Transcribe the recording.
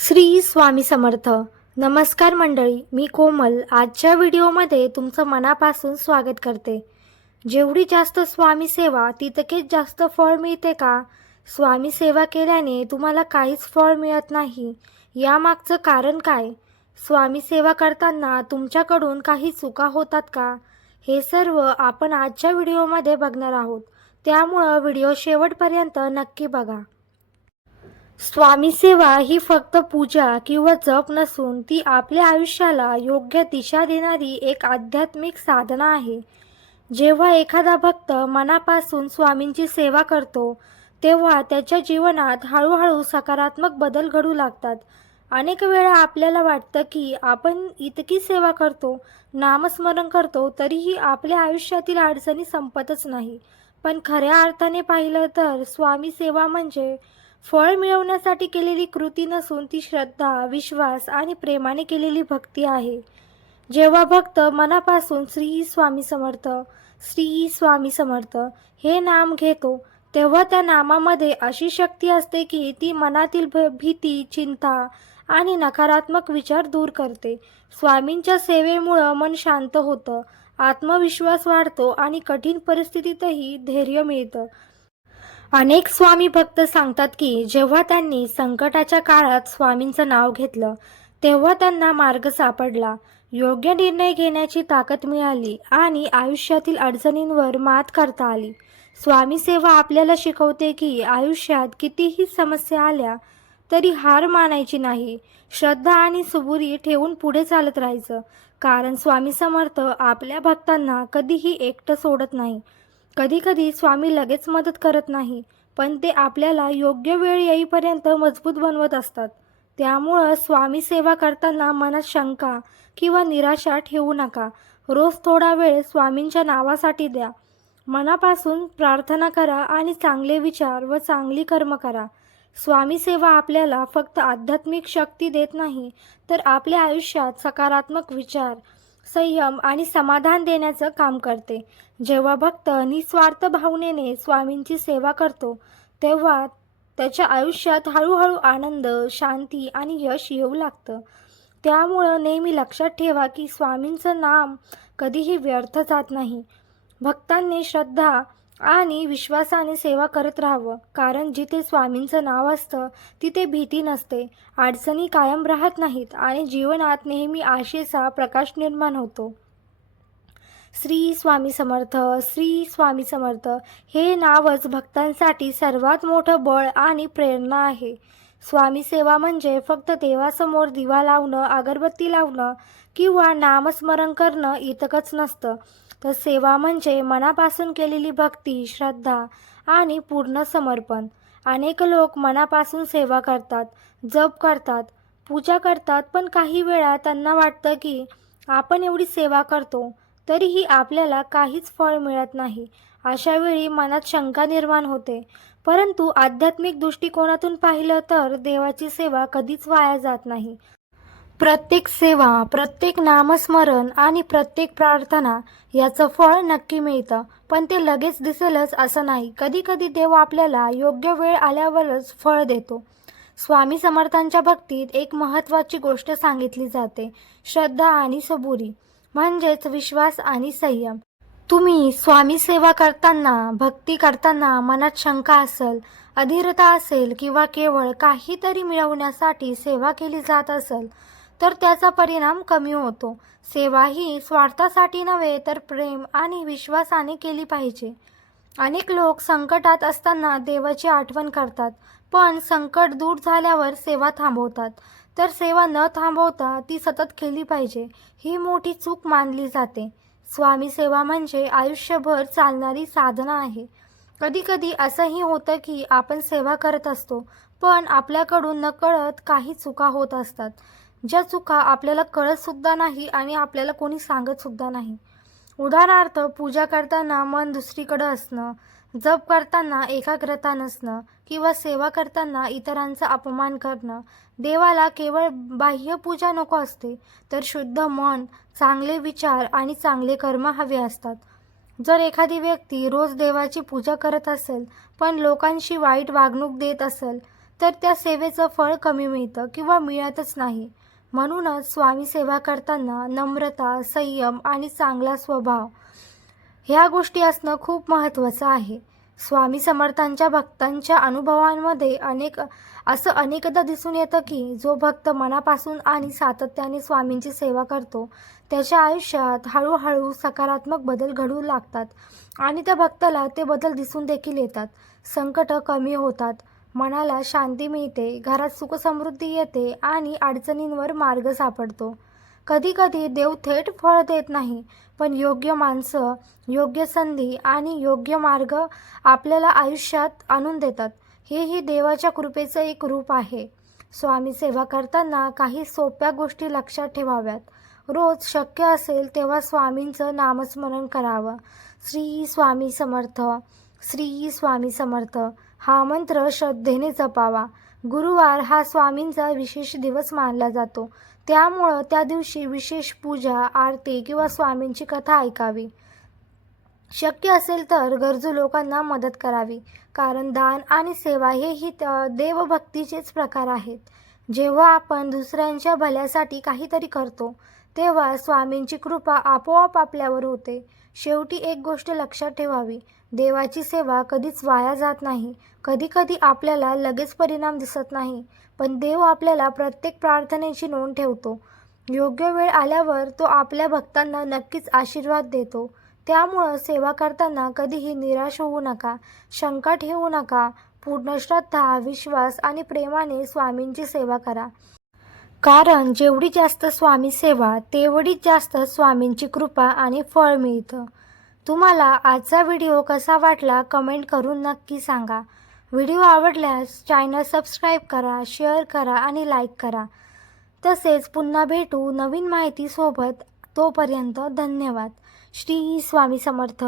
श्री स्वामी समर्थ. नमस्कार मंडळी, मी कोमल आजच्या व्हिडिओमध्ये तुमचं मनापासून स्वागत करते. जेवढी जास्त स्वामी सेवा तितकेच जास्त फळ मिळते का? स्वामी सेवा केल्याने तुम्हाला काहीच फळ मिळत नाही, यामागचं कारण काय? स्वामी सेवा करताना तुमच्याकडून काही चुका होतात का? हे सर्व आपण आजच्या व्हिडिओमध्ये बघणार आहोत, त्यामुळं व्हिडिओ शेवटपर्यंत नक्की बघा. स्वामी सेवा ही फक्त पूजा किंवा जप नसून ती आपल्या आयुष्याला योग्य दिशा देणारी एक आध्यात्मिक साधना आहे. जेव्हा एखादा भक्त मनापासून स्वामींची सेवा करतो, तेव्हा त्याच्या जीवनात हळूहळू सकारात्मक बदल घडू लागतात. अनेक वेळा आपल्याला वाटतं की आपण इतकी सेवा करतो, नामस्मरण करतो, तरीही आपल्या आयुष्यातील अडचणी संपतच नाही. पण खऱ्या अर्थाने पाहिलं तर स्वामी सेवा म्हणजे फळ मिळवण्यासाठी केलेली कृती नसून ती श्रद्धा, विश्वास आणि प्रेमाने केलेली भक्ती आहे. जेव्हा भक्त मनापासून श्री स्वामी समर्थ, श्री स्वामी समर्थ हे नाम घेतो, तेव्हा त्या नामामध्ये अशी शक्ती असते की ती मनातील भीती, चिंता आणि नकारात्मक विचार दूर करते. स्वामींच्या सेवेमुळं मन शांत होतं, आत्मविश्वास वाढतो आणि कठीण परिस्थितीतही धैर्य मिळतं. अनेक स्वामी भक्त सांगतात की जेव्हा त्यांनी संकटाच्या काळात स्वामींचं नाव घेतलं, तेव्हा त्यांना मार्ग सापडला, योग्य निर्णय घेण्याची ताकद मिळाली आणि आयुष्यातील अडचणींवर मात करता आली. स्वामी सेवा आपल्याला शिकवते की आयुष्यात कितीही समस्या आल्या तरी हार मानायची नाही, श्रद्धा आणि सबुरी ठेवून पुढे चालत राहायचं. कारण स्वामी समर्थ आपल्या भक्तांना कधीही एकटं सोडत नाही. कधीकधी स्वामी लगेच मदत करत नाही, पण ते आपल्याला योग्य वेळ येईपर्यंत मजबूत बनवत असतात. त्यामुळं स्वामी सेवा करताना मनात शंका किंवा निराशा ठेवू नका. रोज थोडा वेळ स्वामींच्या नावासाठी द्या. मनापासून प्रार्थना करा आणि चांगले विचार व चांगली कर्म करा. स्वामी सेवा आपल्याला फक्त आध्यात्मिक शक्ती देत नाही, तर आपल्या आयुष्यात सकारात्मक विचार, संयम आणि समाधान देण्याचं काम करते. जेव्हा भक्त निस्वार्थ भावनेने स्वामींची सेवा करतो, तेव्हा त्याच्या आयुष्यात हळूहळू आनंद, शांती आणि यश येऊ लागतं. त्यामुळं नेहमी लक्षात ठेवा की स्वामींचं नाम कधीही व्यर्थ जात नाही. भक्तांनी श्रद्धा आणि विश्वासाने सेवा करत राहावं, कारण जिथे स्वामींचं नाव असतं तिथे भीती नसते, अडचणी कायम राहत नाहीत आणि जीवनात नेहमी आशेचा प्रकाश निर्माण होतो. श्री स्वामी समर्थ, श्री स्वामी समर्थ हे नावच भक्तांसाठी सर्वात मोठं बळ आणि प्रेरणा आहे. स्वामी सेवा म्हणजे फक्त देवासमोर दिवा लावणं, अगरबत्ती लावणं किंवा नामस्मरण करणं इतकंच नसतं. तर सेवा म्हणजे मनापासून केलेली भक्ती, श्रद्धा आणि पूर्ण समर्पण. अनेक लोक मनापासून सेवा करतात, जप करतात, पूजा करतात, पण काही वेळा त्यांना वाटतं की आपण एवढी सेवा करतो तरीही आपल्याला काहीच फळ मिळत नाही. अशा वेळी मनात शंका निर्माण होते. परंतु आध्यात्मिक दृष्टिकोनातून पाहिलं तर देवाची सेवा कधीच वाया जात नाही. प्रत्येक सेवा, प्रत्येक नामस्मरण आणि प्रत्येक प्रार्थना याचं फळ नक्की मिळतं, पण ते लगेच दिसेलच असं नाही. कधीकधी देव आपल्याला योग्य वेळ आल्यावरच फळ देतो. स्वामी समर्थांच्या भक्तीत एक महत्त्वाची गोष्ट सांगितली जाते, श्रद्धा आणि सबुरी, म्हणजेच विश्वास आणि संयम. तुम्ही स्वामी सेवा करताना, भक्ती करताना मनात शंका असेल, अधीरता असेल किंवा केवळ काहीतरी मिळवण्यासाठी सेवा केली जात असेल, तर त्याचा परिणाम कमी होतो. सेवा ही स्वार्थासाठी नव्हे तर प्रेम आणि विश्वासाने केली पाहिजे. अनेक लोक संकटात असताना देवाची आठवण करतात, पण संकट दूर झाल्यावर सेवा थांबवतात. तर सेवा न थांबवता ती सतत केली पाहिजे, ही मोठी चूक मानली जाते. स्वामी सेवा म्हणजे आयुष्यभर चालणारी साधना आहे. कधीकधी असंही होतं की आपण सेवा करत असतो, पण आपल्याकडून नकळत काही चुका होत असतात, ज्या चुका आपल्याला कळतसुद्धा नाही आणि आपल्याला कोणी सांगतसुद्धा नाही. उदाहरणार्थ, पूजा करताना मन दुसरीकडे असणं, जप करताना एकाग्रता नसणं किंवा सेवा करताना इतरांचा अपमान करणं. देवाला केवळ बाह्य पूजा नको असते, तर शुद्ध मन, चांगले विचार आणि चांगले कर्म हवे असतात. जर एखादी व्यक्ती रोज देवाची पूजा करत असेल, पण लोकांशी वाईट वागणूक देत असेल, तर त्या सेवेचं फळ कमी मिळतं किंवा मिळतच नाही. म्हणूनच स्वामी सेवा करताना नम्रता, संयम आणि चांगला स्वभाव ह्या गोष्टी असणं खूप महत्त्वाचं आहे. स्वामी समर्थांच्या भक्तांच्या अनुभवांमध्ये असं अनेकदा दिसून येतं की जो भक्त मनापासून आणि सातत्याने स्वामींची सेवा करतो, त्याच्या आयुष्यात हळूहळू सकारात्मक बदल घडू लागतात आणि त्या भक्ताला ते बदल दिसून देखील येतात. संकटं कमी होतात, मनाला शांती मिळते, घरात सुखसमृद्धी येते आणि अडचणींवर मार्ग सापडतो. कधीकधी देव थेट फळ देत नाही, पण योग्य माणसं, योग्य संधी आणि योग्य मार्ग आपल्याला आयुष्यात आणून देतात. हेही देवाच्या कृपेचं एक रूप आहे. स्वामी सेवा करताना काही सोप्या गोष्टी लक्षात ठेवाव्यात. रोज शक्य असेल तेव्हा स्वामींचं नामस्मरण करावं. श्री स्वामी समर्थ, श्री स्वामी समर्थ हा मंत्र श्रद्धेने जपावा. गुरुवार हा स्वामींचा विशेष दिवस मानला जातो. त्यामुळं त्या दिवशी विशेष पूजा, आरती किंवा स्वामींची कथा ऐकावी. शक्य असेल तर गरजू लोकांना मदत करावी, कारण दान आणि सेवा हेही देवभक्तीचेच प्रकार आहेत. जेव्हा आपण दुसऱ्यांच्या भल्यासाठी काहीतरी करतो, तेव्हा स्वामींची कृपा आपोआप आपल्यावर होते. शेवटी एक गोष्ट लक्षात ठेवावी, देवाची सेवा कधीच वाया जात नाही. कधीकधी आपल्याला लगेच परिणाम दिसत नाही, पण देव आपल्याला प्रत्येक प्रार्थनेची नोंद ठेवतो. योग्य वेळ आल्यावर तो आपल्या भक्तांना नक्कीच आशीर्वाद देतो. त्यामुळं सेवा करताना कधीही निराश होऊ नका, शंका ठेवू नका. पूर्ण श्रद्धा, विश्वास आणि प्रेमाने स्वामींची सेवा करा. कारण जेवढी जास्त स्वामी सेवा, तेवढीच जास्त स्वामींची कृपा आणि फळ मिळतं. तुम्हाला आजचा व्हिडिओ कसा वाटला कमेंट करून नक्की सांगा. व्हिडिओ आवडल्यास चॅनल सबस्क्राईब करा, शेअर करा आणि लाईक करा. तसेच पुन्हा भेटू नवीन माहितीसोबत. तोपर्यंत धन्यवाद. श्री स्वामी समर्थ.